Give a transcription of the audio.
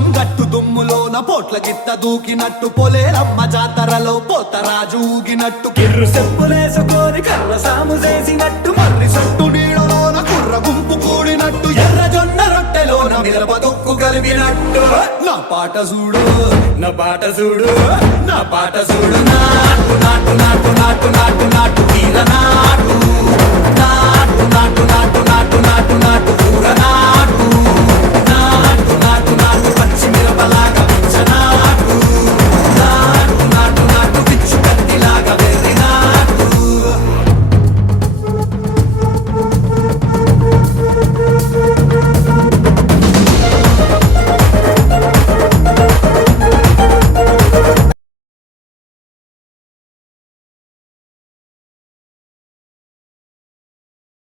లింగం గట్టు దుమ్ములోన పోట్ల గిత్త దూకినట్టు పొలేరమ్మ జాతరలో పోతరాజు ఊగినట్టు కిర్రు చెప్పులేసుకొని కర్ర సాము చేసినట్టు మర్రి సట్టు నీడలోన కుర్ర గుంపు కూడినట్టు ఎర్ర జొన్న రొట్టెలోన మిరప దొక్కు కలిపినట్టు నా పాట చూడు నా పాట చూడు నా పాట చూడు నాటు నాటు నాటు నాటు నాటు నాటు తీర నాటు